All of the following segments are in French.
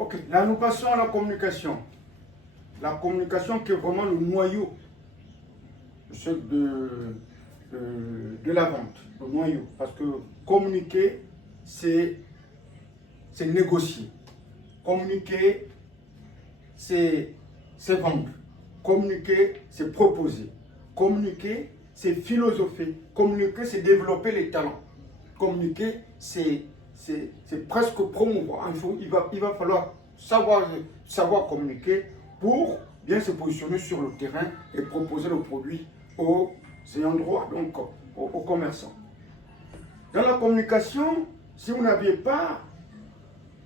Ok, là nous passons à la communication. La communication qui est vraiment le noyau de la vente, le noyau. Parce que communiquer, c'est négocier. Communiquer, c'est vendre. Communiquer, c'est proposer. Communiquer, c'est philosopher. Communiquer, c'est développer les talents. Communiquer, c'est presque promouvoir. Il va falloir savoir communiquer pour bien se positionner sur le terrain et proposer le produit aux ayants droit, donc aux commerçants. Dans la communication, si vous n'aviez pas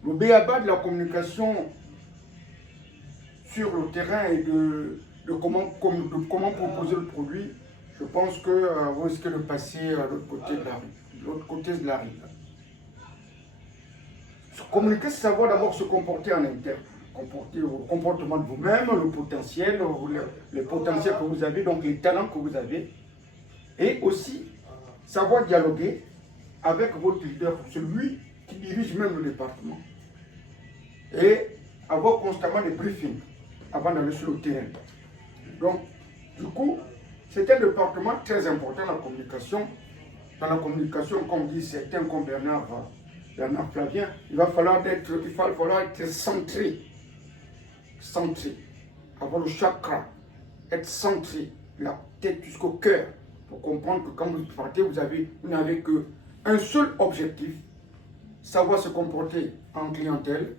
le b.a.-ba de la communication sur le terrain et de comment proposer le produit, je pense que vous risquez de passer à l'autre côté de la rue. De l'autre côté de la rue. Communiquer, c'est savoir d'abord se comporter en interne. Le comportement de vous-même, le potentiel, les potentiels que vous avez, donc les talents que vous avez. Et aussi, savoir dialoguer avec votre leader, celui qui dirige même le département. Et avoir constamment des briefings avant d'aller sur le terrain. Donc, du coup, c'est un département très important, la communication. Dans la communication, comme disent certains, comme Bernard Flavien, il va falloir être centré. Centré. Avoir le chakra. Être centré. La tête jusqu'au cœur. Pour comprendre que quand vous partez, vous n'avez qu'un seul objectif. Savoir se comporter en clientèle.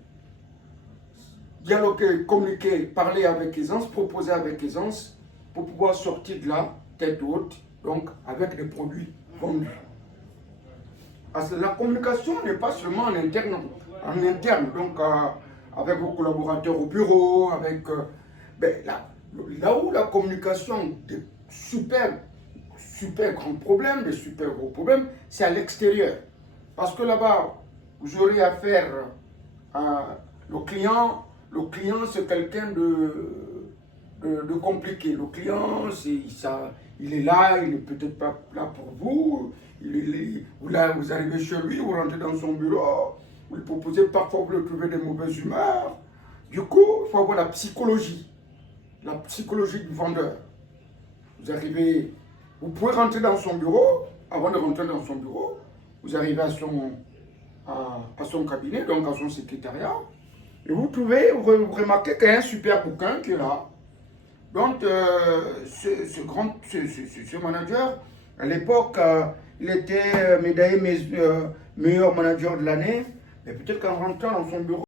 Dialoguer, communiquer, parler avec aisance, proposer avec aisance. Pour pouvoir sortir de là, tête haute, donc avec des produits vendus. Parce que la communication n'est pas seulement en interne, donc avec vos collaborateurs au bureau, là où la communication, des super grands problèmes, des super gros problèmes, c'est à l'extérieur. Parce que là-bas, vous aurez affaire à le client c'est quelqu'un de compliqué. Le client, il est là, il n'est peut-être pas là pour vous. Vous arrivez chez lui, vous rentrez dans son bureau, vous lui proposez, parfois vous le trouvez de mauvaise humeur. Du coup, il faut avoir la psychologie du vendeur. Vous pouvez rentrer dans son bureau, avant de rentrer dans son bureau, vous arrivez à son cabinet, donc à son secrétariat, et vous remarquez qu'il y a un super bouquin qui est là. Donc, ce manager, à l'époque, il était médaillé meilleur manager de l'année, mais peut-être qu'en rentrant dans son bureau,